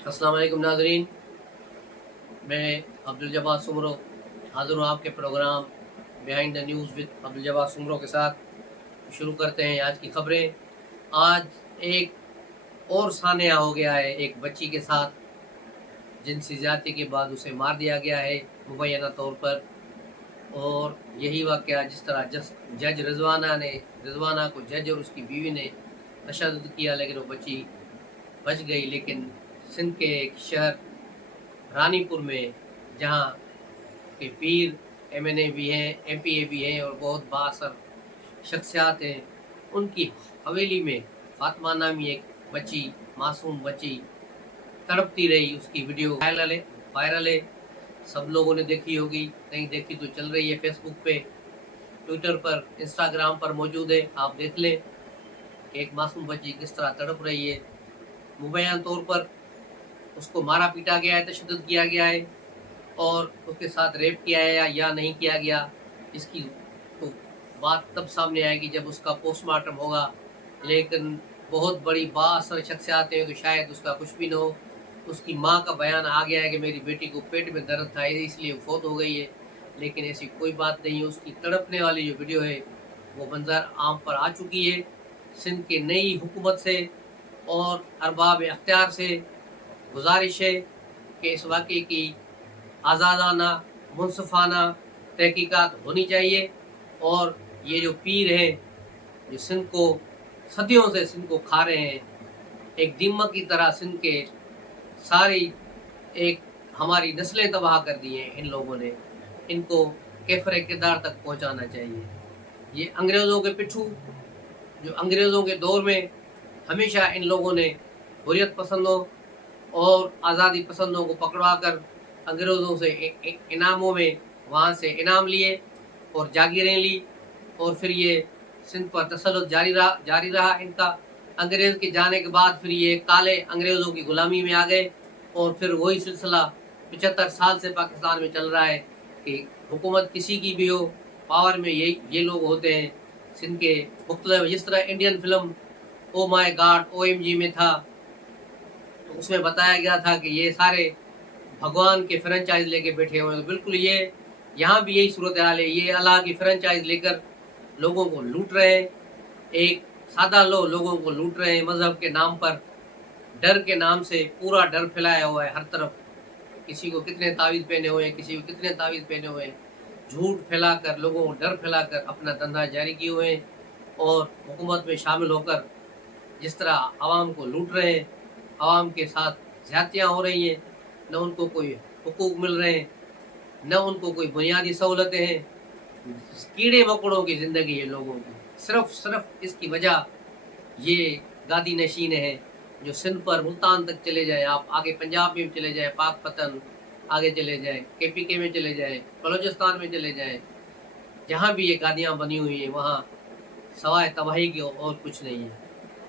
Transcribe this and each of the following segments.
अस्सलाम वालेकुम नाज़रीन, मैं अब्दुल जब्बार सुमरो हाज़िर हूँ आपके programme behind the news with Abdul Jabbar Soomro के साथ। शुरू करते हैं आज की खबरें। आज एक और सान्या हो गया है एक बच्ची के साथ, जिनसी ज़्यादती के बाद उसे मार दिया गया है मुबैना तौर पर। और यही वाक़या जिस तरह जज रिज़वाना को जज और उसकी बीवी ने तशद्दुद किया, लेकिन वो बच्ची बच गई। लेकिन सिंध के एक शहर रानीपुर में, जहाँ के पीर एमएनए भी हैं, एमपीए भी हैं और बहुत बाअसर शख्सियात हैं, उनकी हवेली में फातिमा नामी एक बच्ची, मासूम बच्ची तड़पती रही। उसकी वीडियो वायरल है, सब लोगों ने देखी होगी, नहीं देखी तो चल रही है फेसबुक पे, ट्विटर पर, इंस्टाग्राम पर मौजूद है। आप देख लें कि एक मासूम बच्ची किस तरह तड़प रही है। मुबैन तौर पर उसको मारा पीटा गया है, तशद्दुद किया गया है और उसके साथ रेप किया है या नहीं किया गया, इसकी तो बात तब सामने आएगी जब उसका पोस्टमार्टम होगा। लेकिन बहुत बड़ी बाअसर शख्सियात हैं तो शायद उसका कुछ भी ना हो। उसकी माँ का बयान आ गया है कि मेरी बेटी को पेट में दर्द था इसलिए फौत हो गई है, लेकिन ऐसी कोई बात नहीं है। उसकी तड़पने वाली जो वीडियो है वो मंजर आम पर आ चुकी है। सिंध के नई हुकूमत से और अरबाब अख्तियार से गुजारिश है कि इस वाक़े की आज़ादाना मुनसफ़ाना तहकीकात होनी चाहिए। और ये जो पीर हैं जो सिंध को सदियों से सिंध को खा रहे हैं, एक दीमक की तरह सिंध के सारी एक हमारी नस्लें तबाह कर दी हैं इन लोगों ने, इनको कैफर किरदार तक पहुंचाना चाहिए। ये अंग्रेज़ों के पिट्ठू, जो अंग्रेज़ों के दौर में हमेशा इन लोगों ने हुर्रियत पसंदों और आज़ादी पसंदों को पकड़वा कर अंग्रेज़ों से इनामों में वहाँ से इनाम लिए और जागीरें ली, और फिर ये सिंध पर तसल्लुत जारी रहा इनका। अंग्रेज़ के जाने के बाद फिर ये काले अंग्रेज़ों की गुलामी में आ गए और फिर वही सिलसिला 75 साल से पाकिस्तान में चल रहा है कि हुकूमत किसी की भी हो, पावर में ये लोग होते हैं। सिंध के मुख्तलिफ, जिस तरह इंडियन फिल्म ओ माई गॉड OMG में था, तो उसमें बताया गया था कि ये सारे भगवान के फ्रेंचाइज लेके बैठे हुए हैं। तो बिल्कुल ये यहाँ भी यही सूरत हाल है, ये अल्लाह की फ्रेंचाइज लेकर लोगों को लूट रहे हैं। एक सादा लोगों को लूट रहे हैं मजहब के नाम पर, डर के नाम से पूरा डर फैलाया हुआ है हर तरफ। किसी को कितने तावीज़ पहने हुए हैं, किसी को कितने तावीज़ पहने हुए हैं, झूठ फैलाकर, लोगों को डर फैलाकर अपना धंधा जारी किए हुए हैं। और हुकूमत में शामिल होकर जिस तरह आवाम को लूट रहे हैं, आवाम के साथ ज़्यादतियाँ हो रही हैं, न उनको कोई हुकूक मिल रहे हैं, न उनको कोई बुनियादी सहूलतें हैं। कीड़े मकोड़ों की ज़िंदगी है लोगों की। सिर्फ इसकी वजह ये गादी नशीन हैं जो सिंध पर मुल्तान तक चले जाएँ, आप आगे पंजाब में चले जाएँ, पाकपतन आगे चले जाएँ, KPK में चले जाएँ, बलूचिस्तान में चले जाएँ, जहाँ भी ये गादियाँ बनी हुई हैं वहाँ सवाए तबाही के और कुछ नहीं है।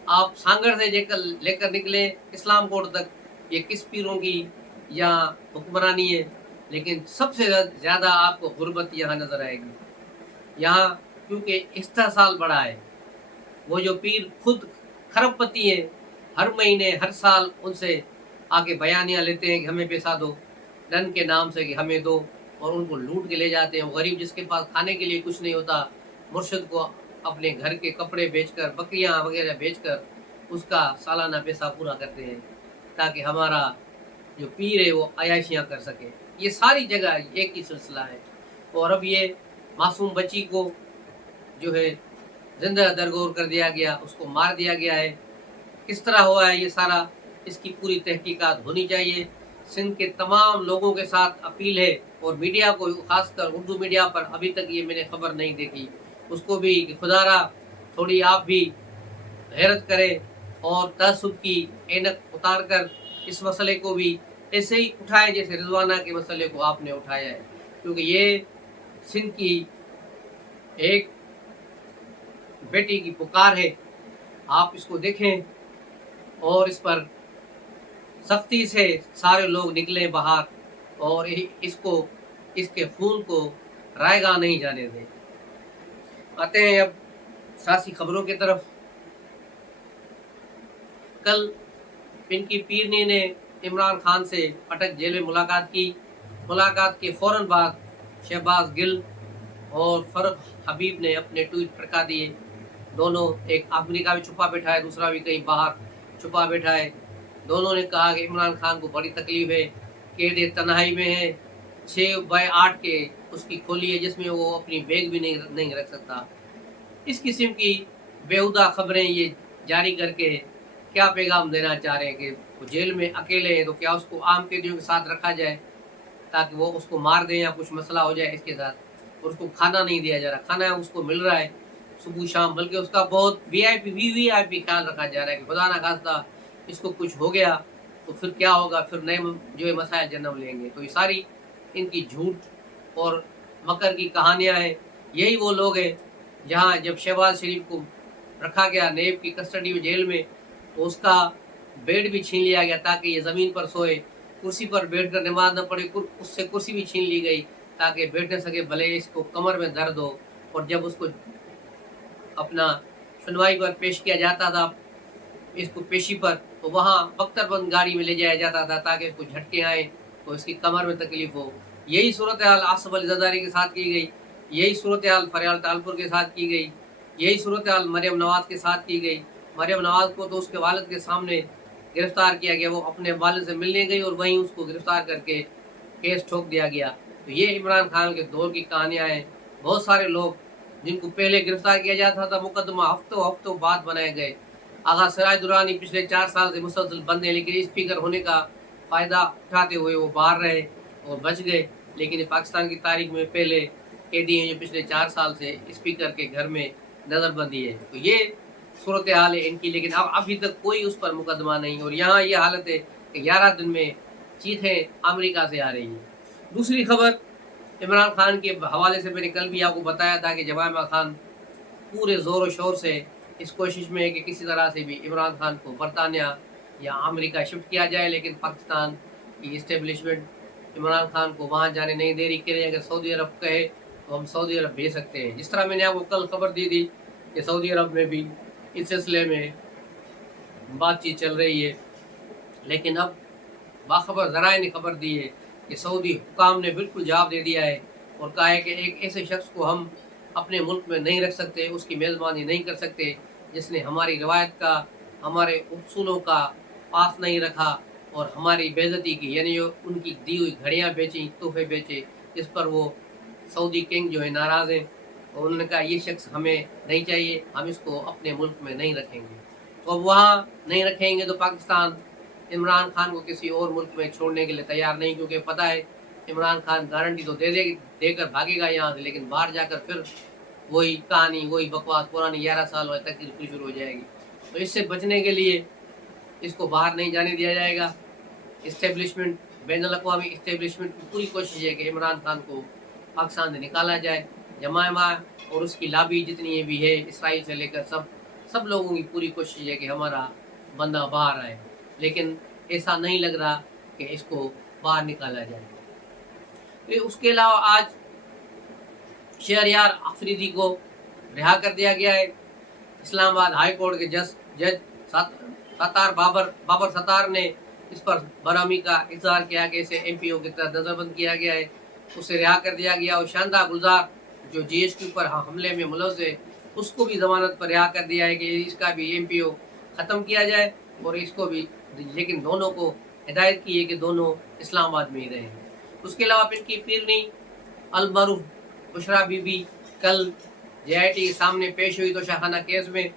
आप सांगड़ से लेकर निकले इस्लाम कोर्ट तक, ये किस पीरों की यहाँ हुक्मरानी है, लेकिन सबसे ज़्यादा आपको गुर्बत यहाँ नज़र आएगी। यहाँ क्योंकि इस्तेहसाल बड़ा है, वो जो पीर खुद खरबपति हैं, हर महीने हर साल उनसे आके बयानियाँ लेते हैं कि हमें पैसा दो, धन के नाम से कि हमें दो, और उनको लूट के ले जाते हैं। वो गरीब जिसके पास खाने के लिए कुछ नहीं होता, मुर्शिद को अपने घर के कपड़े बेचकर, बकरियाँ वगैरह बेचकर उसका सालाना पैसा पूरा करते हैं, ताकि हमारा जो पीर है वो अयाशियाँ कर सके। ये सारी जगह एक ही सिलसिला है। और अब ये मासूम बच्ची को जो है जिंदा दरगोर कर दिया गया, उसको मार दिया गया है। किस तरह हुआ है ये सारा, इसकी पूरी तहकीकात होनी चाहिए। सिंध के तमाम लोगों के साथ अपील है, और मीडिया को, खासकर उर्दू मीडिया पर अभी तक ये मैंने खबर नहीं देखी, उसको भी कि खुदारा थोड़ी आप भी गैरत करें और तअस्सुब की ऐनक उतार कर इस मसले को भी ऐसे ही उठाएं जैसे रिजवाना के मसले को आपने उठाया है। क्योंकि ये सिंध की एक बेटी की पुकार है, आप इसको देखें और इस पर सख्ती से सारे लोग निकलें बाहर, और इसको, इसके खून को रायगा नहीं जाने दें। आते हैं अब सियासी खबरों की तरफ। कल इनकी पीरनी ने इमरान खान से अटक जेल में मुलाकात की। मुलाकात के फ़ौरन बाद शहबाज गिल और फरक हबीब ने अपने ट्वीट फटका दिए। दोनों, एक अमेरिका में छुपा बैठा है, दूसरा भी कहीं बाहर छुपा बैठा है। दोनों ने कहा कि इमरान खान को बड़ी तकलीफ है, कैद तन्हाई में है, 6x8 के उसकी खोली है जिसमें वो अपनी बैग भी नहीं रख सकता। इस किस्म की बेहुदा खबरें ये जारी करके क्या पैगाम देना चाह रहे हैं कि वो जेल में अकेले हैं, तो क्या उसको आम कैदियों के साथ रखा जाए ताकि वो उसको मार दें या कुछ मसला हो जाए इसके साथ। और उसको खाना नहीं दिया जा रहा, खाना उसको मिल रहा है सुबह शाम, बल्कि उसका बहुत वीवीआईपी ख्याल रखा जा रहा है कि खुदा ना खास्ता इसको कुछ हो गया तो फिर क्या होगा, फिर नए जो है मसाइल जन्म लेंगे। तो ये सारी इनकी झूठ और मकर की कहानियाँ हैं। यही वो लोग हैं जहाँ जब शहबाज शरीफ को रखा गया नेब की कस्टडी में जेल में, तो उसका बेड भी छीन लिया गया ताकि ये ज़मीन पर सोए, कुर्सी पर बैठकर नमाज न पढ़े, उससे कुर्सी भी छीन ली गई ताकि बैठ न सके, भले इसको कमर में दर्द हो। और जब उसको अपना सुनवाई पर पेश किया जाता था, इसको पेशी पर, तो वहाँ बख्तरबंद गाड़ी में ले जाया जाता था ताकि इसको झटके आए तो इसकी कमर में तकलीफ हो। यही सूरत हाल आसफ अली ज़रदारी के साथ की गई, यही सूरत हाल फरियाल तालपुर के साथ की गई, यही सूरत हाल मरियम नवाज़ के साथ की गई। मरियम नवाज़ को तो उसके वालिद के सामने गिरफ्तार किया गया, वो अपने वालिद से मिलने गई और वहीं उसको गिरफ्तार करके केस ठोक दिया गया। तो ये इमरान खान के दौर की कहानियाँ हैं। बहुत सारे लोग जिनको पहले गिरफ्तार किया जाता था, मुकदमा हफ्तों हफ्तों बाद बनाए गए। आगा सिराज दुरानी पिछले 4 साल से मुसलसल बंद है, लेकिन स्पीकर होने का फ़ायदा उठाते हुए वो बाहर रहे और बच गए। लेकिन पाकिस्तान की तारीख में पहले कैदी हैं जो पिछले 4 साल से स्पीकर के घर में नज़रबंदी है। तो ये सूरत हाल है इनकी, लेकिन अब अभी तक कोई उस पर मुकदमा नहीं। और यहाँ ये हालत है कि 11 दिन में चीखें अमेरिका से आ रही हैं। दूसरी खबर इमरान खान के हवाले से मैंने कल भी आपको बताया था कि जमायमा खान पूरे ज़ोर शोर से इस कोशिश में है कि किसी तरह से भी इमरान खान को बरतानिया या अमेरिका शिफ्ट किया जाए, लेकिन पाकिस्तान की इस्टेब्लिशमेंट इमरान खान को वहाँ जाने नहीं दे रही। कह रहे हैं अगर सऊदी अरब कहे तो हम सऊदी अरब भेज सकते हैं। जिस तरह मैंने आपको कल खबर दी थी कि सऊदी अरब में भी इस सिलसिले में बातचीत चल रही है, लेकिन अब बाखबर ज़राए ने खबर दी है कि सऊदी हुकाम ने बिल्कुल जवाब दे दिया है और कहा है कि एक ऐसे शख्स को हम अपने मुल्क में नहीं रख सकते, उसकी मेज़बानी नहीं कर सकते जिसने हमारी रवायत का, हमारे उसूलों का पास नहीं रखा और हमारी बेइज्जती की, यानी जो उनकी दी हुई घड़ियाँ बेची, तोहफे बेचे, इस पर वो सऊदी किंग जो है नाराज़ हैं। और उन्होंने कहा ये शख्स हमें नहीं चाहिए, हम इसको अपने मुल्क में नहीं रखेंगे। तो अब वहाँ नहीं रखेंगे तो पाकिस्तान इमरान खान को किसी और मुल्क में छोड़ने के लिए तैयार नहीं, क्योंकि पता है इमरान खान गारंटी तो देकर भागेगा यहाँ से, लेकिन बाहर जाकर फिर वही कहानी, वही बकवास, पुरानी 11 साल वाली तकलीफ फिर शुरू हो जाएगी। तो इससे बचने के लिए इसको बाहर नहीं जाने दिया जाएगा। इस्टेब्लिशमेंट, बैनुल-अक़वामी इस्टेब्लिशमेंट की पूरी कोशिश है कि इमरान खान को पाकिस्तान से निकाला जाए। जमायमा और उसकी लाबी जितनी भी है, इसराइल से लेकर सब लोगों की पूरी कोशिश है कि हमारा बंदा बाहर आए, लेकिन ऐसा नहीं लग रहा कि इसको बाहर निकाला जाए। तो उसके अलावा आज शहरयार अफरीदी को रिहा कर दिया गया है। इस्लामाबाद हाई कोर्ट के जज सत्तार बाबर सत्तार ने इस पर बरहमी का इजहार किया कि इसे एमपीओ की तरह नजरबंद किया गया है, उसे रिहा कर दिया गया। और शानदार गुलजार जो जीएसटी पर हमले में मुलव्वस है, उसको भी जमानत पर रिहा कर दिया है कि इसका भी एमपीओ ख़त्म किया जाए और इसको भी, लेकिन दोनों को हिदायत की है कि दोनों इस्लामाबाद में ही रहें। उसके अलावा इनकी पीरनी अलमरूफ बुशरा बीबी कल जेआईटी के सामने पेश हुई तो शाखाना केस में,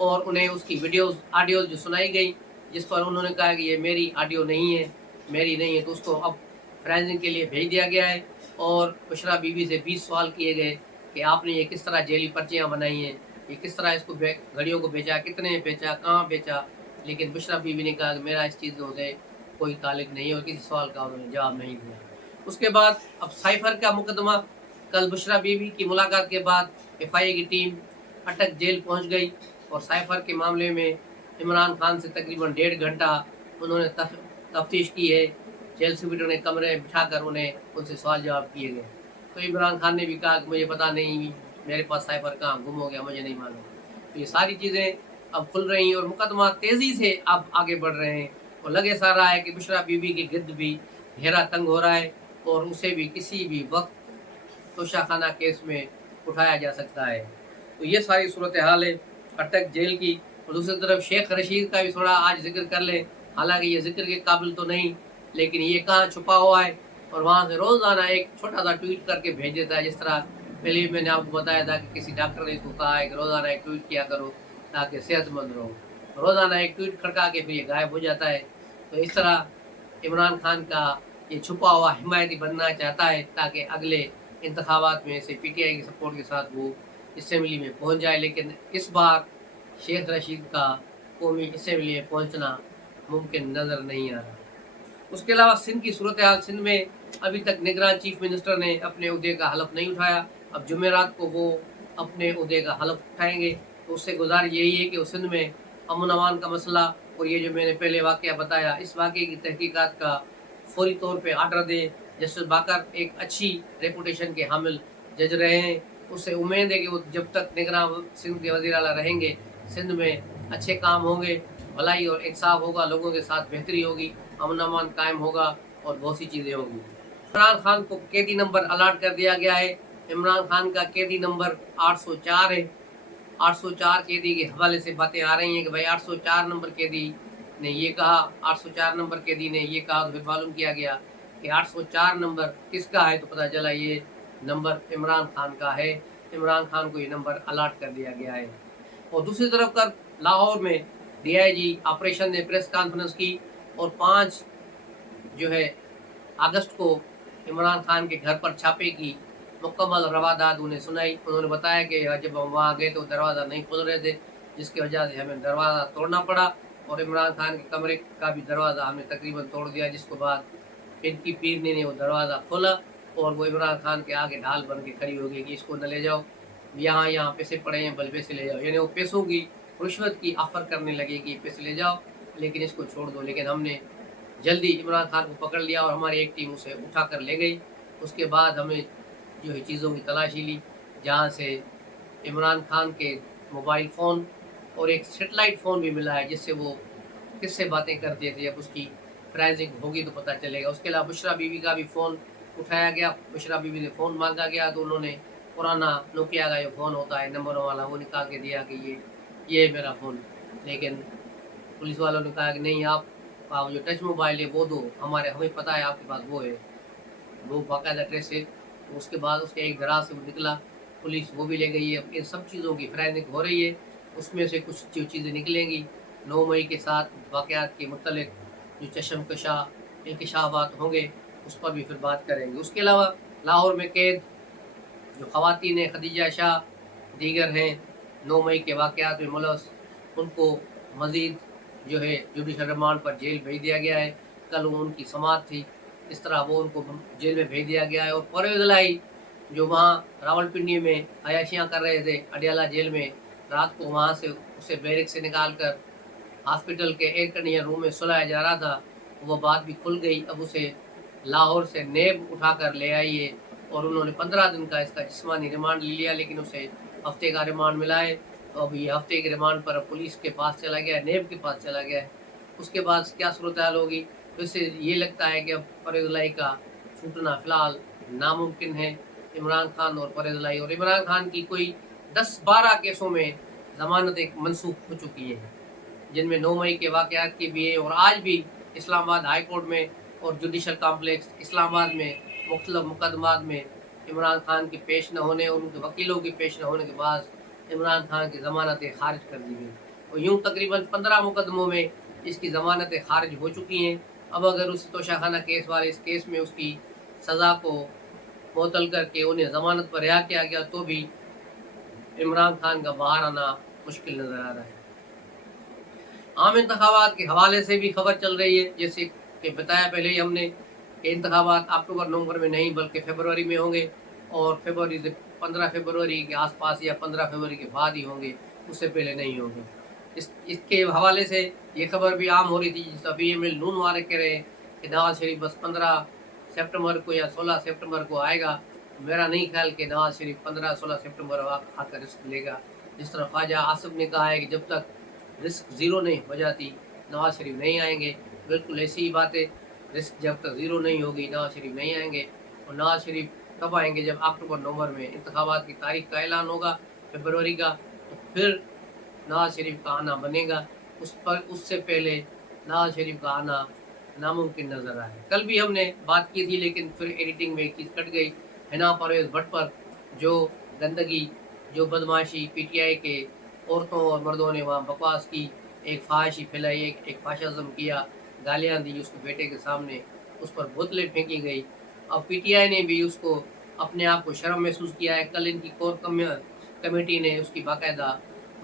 और उन्हें उसकी वीडियोस ऑडियोज जो सुनाई गई, जिस पर उन्होंने कहा कि ये मेरी ऑडियो नहीं है, मेरी नहीं है, तो उसको अब फ्रेंसिंग के लिए भेज दिया गया है। और बुशरा बीबी से 20 सवाल किए गए कि आपने ये किस तरह जेली पर्चियाँ बनाई हैं, ये किस तरह इसको घड़ियों को बेचा, कितने बेचा, कहाँ बेचा। लेकिन बुशरा बीबी ने कहा कि मेरा इस चीज़ों से कोई ताल्लुक नहीं है और किसी सवाल का उन्होंने जवाब नहीं दिया। उसके बाद अब साइफर का मुकदमा, कल बुशरा बीबी की मुलाकात के बाद एफआईए की टीम अटक जेल पहुंच गई और साइफर के मामले में इमरान खान से तकरीबन 1.5 घंटा उन्होंने तफ्तीश की है। जेल सुपीडर ने कमरे बिठाकर उनसे सवाल जवाब किए गए। तो इमरान खान ने भी कहा कि मुझे पता नहीं, मेरे पास साइफर कहाँ गुम हो गया, मुझे नहीं मालूम। तो ये सारी चीज़ें अब खुल रही हैं और मुकदमा तेज़ी से अब आगे बढ़ रहे हैं और लगे सा रहा है कि बुशरा बीबी के गिर्द भी घेरा तंग हो रहा है और उसे भी किसी भी वक्त तोशाखाना केस में उठाया जा सकता है। तो ये सारी सूरत हाल है अटक जेल की। और दूसरी तरफ शेख रशीद का भी थोड़ा आज जिक्र कर ले, हालांकि ये जिक्र के काबिल तो नहीं, लेकिन ये कहाँ छुपा हुआ है और वहाँ से रोज़ाना एक छोटा सा ट्वीट करके भेज देता है। जिस तरह पहले मैंने आपको बताया था कि किसी डॉक्टर ने इसको कहा है कि रोज़ाना एक ट्वीट किया करो ताकि सेहतमंद रहो, रोज़ाना एक ट्वीट खड़का के फिर ये गायब हो जाता है। तो इस तरह इमरान खान का ये छुपा हुआ हिमायती बनना चाहता है ताकि अगले इंतखाबात में से पीटीआई की सपोर्ट के साथ वो असम्बली में पहुंच जाए, लेकिन इस बार शेख रशीद का कौमी असम्बली में पहुंचना मुमकिन नज़र नहीं आ रहा। उसके अलावा सिंध की सूरत हाल, सिंध में अभी तक निगरान चीफ मिनिस्टर ने अपने उहदे का हलफ नहीं उठाया। अब जुमेरात को वो अपने उहदे का हलफ उठाएंगे। तो उससे गुजारिश यही है कि वो सिंध में अमन अमान का मसला और ये जो मैंने पहले वाक़या बताया, इस वाक़े की तहकीकात का फौरी तौर पे आर्डर दे। जस्टिस बाकर एक अच्छी रेपुटेशन के हामिल जज रहे हैं, उससे उम्मीद है कि वो जब तक निगरान सिंध के वज़ीर आला रहेंगे सिंध में अच्छे काम होंगे, भलाई और इंसाफ होगा, लोगों के साथ बेहतरी होगी, अमन अमान कायम होगा और बहुत सी चीज़ें होंगी। इमरान खान को कैदी नंबर अलाट कर दिया गया है। इमरान खान का कैदी नंबर 804 है। 804 कैदी के हवाले से बातें आ रही हैं कि भाई 804 नंबर कैदी ने ये कहा, 804 नंबर कैदी ने ये कहा। तो फिर मालूम किया गया कि 804 नंबर किसका है, तो पता चला ये नंबर इमरान खान का है। इमरान खान को ये नंबर अलाट कर दिया गया है। और दूसरी तरफ कर लाहौर में डीआईजी ऑपरेशन ने प्रेस कॉन्फ्रेंस की और 5 जो है अगस्त को इमरान खान के घर पर छापे की मुकम्मल रवादात उन्हें सुनाई। उन्होंने बताया कि जब हम वहाँ गए तो दरवाज़ा नहीं खुल रहे थे, जिसकी वजह से हमें दरवाज़ा तोड़ना पड़ा और इमरान खान के कमरे का भी दरवाज़ा हमने तकरीबन तोड़ दिया, जिसके बाद इनकी पीरनी ने वो दरवाज़ा खोला और वो इमरान खान के आगे ढाल बन के खड़ी हो गई कि इसको न ले जाओ, यहाँ पैसे पड़े हैं, बल पैसे ले जाओ। यानी वो पैसों की रिश्वत की ऑफ़र करने लगे कि पैसे ले जाओ लेकिन इसको छोड़ दो। लेकिन हमने जल्दी इमरान खान को पकड़ लिया और हमारी एक टीम उसे उठा कर ले गई। उसके बाद हमें जो है चीज़ों की तलाशी ली, जहाँ से इमरान खान के मोबाइल फ़ोन और एक सेटेलाइट फ़ोन भी मिला है, जिससे वो किससे बातें करते थे। अब उसकी फोरेंसिक होगी तो पता चलेगा। उसके अलावा बुशरा बीवी का भी फ़ोन उठाया गया। बुशरा बीवी से फ़ोन मांगा गया तो उन्होंने पुराना नोकिया का जो फ़ोन होता है नंबरों वाला, वो निकाल के दिया कि ये मेरा फ़ोन। लेकिन पुलिस वालों ने कहा कि नहीं, आप जो टच मोबाइल है वो दो, हमें पता है आपके पास वो है, वो बाकायदा ट्रेस है। उसके बाद उसके एक दराज से वो निकला, पुलिस वो भी ले गई है। इन सब चीज़ों की फोरेंसिक हो रही है, उसमें से कुछ जो चीज़ें निकलेंगी 9 मई के साथ वाक़यात के मुतल्लिक़ जो चशमकशा इंकशाफात होंगे उस पर भी फिर बात करेंगे। उसके अलावा लाहौर में कैद जो ख़वातीन हैं, खदीजा शाह दीगर हैं, 9 मई के वाक़यात में मुलव्वस, उनको मज़ीद जो है जुडिशल रिमांड पर जेल भेज दिया गया है। कल उनकी समाअत थी, इस तरह वो उनको जेल में भेज दिया गया है। और परवेज़ इलाही जो वहाँ रावलपिंडी में अयाशियाँ कर रहे थे अडियाला जेल में, रात को वहाँ से उसे बैरिक से निकाल कर हॉस्पिटल के एयर कंडीशन रूम में सुलाया जा रहा था। वो बात भी खुल गई। अब उसे लाहौर से नेब उठा कर ले आई है और उन्होंने 15 दिन का इसका जिस्मानी रिमांड ले लिया, लेकिन उसे हफ्ते का रिमांड मिला है। तो अब ये हफ्ते के रिमांड पर पुलिस के पास चला गया है, नेब के पास चला गया है। उसके बाद क्या सूरत हाल होगी, तो इससे ये लगता है कि अब परवेज़ इलाही का छूटना फ़िलहाल नामुमकिन है। इमरान खान और परवेज़ इलाही और इमरान खान की कोई 10-12 केसों में ज़मानतें मनसूख हो चुकी हैं, जिनमें 9 मई के वाक़यात की भी है। और आज भी इस्लामाबाद हाई कोर्ट में और जुडिशल कॉम्प्लेक्स इस्लामाबाद में मुख्तलिफ मुकदमात में इमरान खान के पेश न होने और उनके वकीलों के पेश न होने के बाद इमरान खान की ज़मानतें खारिज कर दी गई। और यूँ तकरीबन 15 मुकदमों में इसकी ज़मानतें खारिज हो चुकी हैं। अब अगर उस तोशाखाना केस वाले इस केस में उसकी सज़ा को मुअत्तल करके उन्हें ज़मानत पर रिहा किया गया तो भी इमरान खान का बाहर आना मुश्किल नज़र आ रहा है। आम इंतखाबात के हवाले से भी खबर चल रही है, जैसे कि बताया पहले ही हमने कि इंतखाबात अक्टूबर नवंबर में नहीं बल्कि फरवरी में होंगे और फरवरी से 15 फरवरी के आसपास या 15 फरवरी के बाद ही होंगे, उससे पहले नहीं होंगे। इसके हवाले से ये खबर भी आम हो रही थी, अभी ये मिल नून वाले कह रहे हैं कि नवाज शरीफ बस 15 सितंबर को या 16 सितंबर को आएगा। मेरा नहीं ख्याल कि नवाज शरीफ 15-16 सितंबर आकर रिस्क लेगा। जिस तरह ख्वाजा आसिफ ने कहा है कि जब तक रिस्क ज़ीरो नहीं हो जाती नवाज शरीफ नहीं आएंगे। बिल्कुल ऐसी ही बात है। रिस्क जब तक ज़ीरो नहीं होगी, नवाज़ शरीफ नहीं आएँगे, और नवाज़ शरीफ तब आएँगे जब अक्टूबर-नवंबर में इंतखाबात की तारीख का ऐलान होगा, फ़रवरी का, तो फिर नवाज़ शरीफ का आना बनेगा। उससे पहले नवाज़ शरीफ का आना नामुमकिन नज़र आ रहा है। कल भी हमने बात की थी, लेकिन फिर एडिटिंग में एक चीज़ कट गई। हिना परवेज़ भट्ट पर जो गंदगी, जो बदमाशी पीटीआई के औरतों और मर्दों ने वहाँ बकवास की, एक फ़ाहिशी फैलाई, एक फ़ाशिज़्म किया, गालियाँ दी उसके बेटे के सामने, उस पर बोतलें फेंकी गई। अब पीटीआई ने भी उसको अपने आप को शर्म महसूस किया है। कल इनकी कोर कमेटी ने उसकी बाकायदा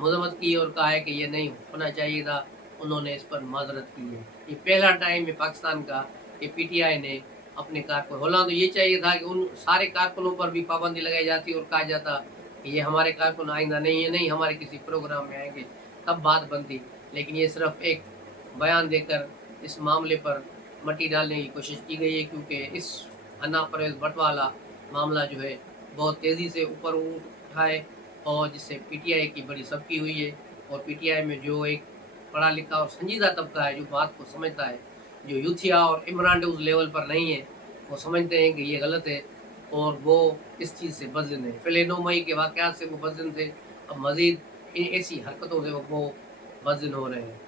मज़म्मत की और कहा है कि ये नहीं होना चाहिए था, उन्होंने इस पर माज़रत की है। ये पहला टाइम है पाकिस्तान का कि पीटीआई ने अपने कारकुन, होना तो ये चाहिए था कि उन सारे कारकुनों पर भी पाबंदी लगाई जाती और कहा जाता कि ये हमारे कारकुन आइंदा नहीं है, नहीं हमारे किसी प्रोग्राम में आएँगे, तब बात बनती। लेकिन ये सिर्फ़ एक बयान देकर इस मामले पर मट्टी डालने की कोशिश की गई है, क्योंकि इस अन्ना परवेज़ भट्ट वाला मामला जो है बहुत तेज़ी से ऊपर उठा है, और जिससे पीटीआई की बड़ी सबकी हुई है। और पीटीआई में जो एक पढ़ा लिखा और संजीदा तबका है, जो बात को समझता है, जो यूथिया और इमरान उस लेवल पर नहीं है, वो समझते हैं कि ये गलत है और वो इस चीज़ से बज़िन है। पहले 9 मई के वाक़यात से वो बज़िन थे, अब मज़ीद ऐसी हरकतों से वो बज़िन हो रहे हैं।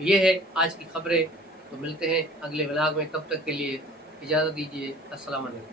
ये है आज की खबरें। तो मिलते हैं अगले व्लॉग में, तब तक के लिए इजाज़त दीजिए। अस्सलाम वालेकुम।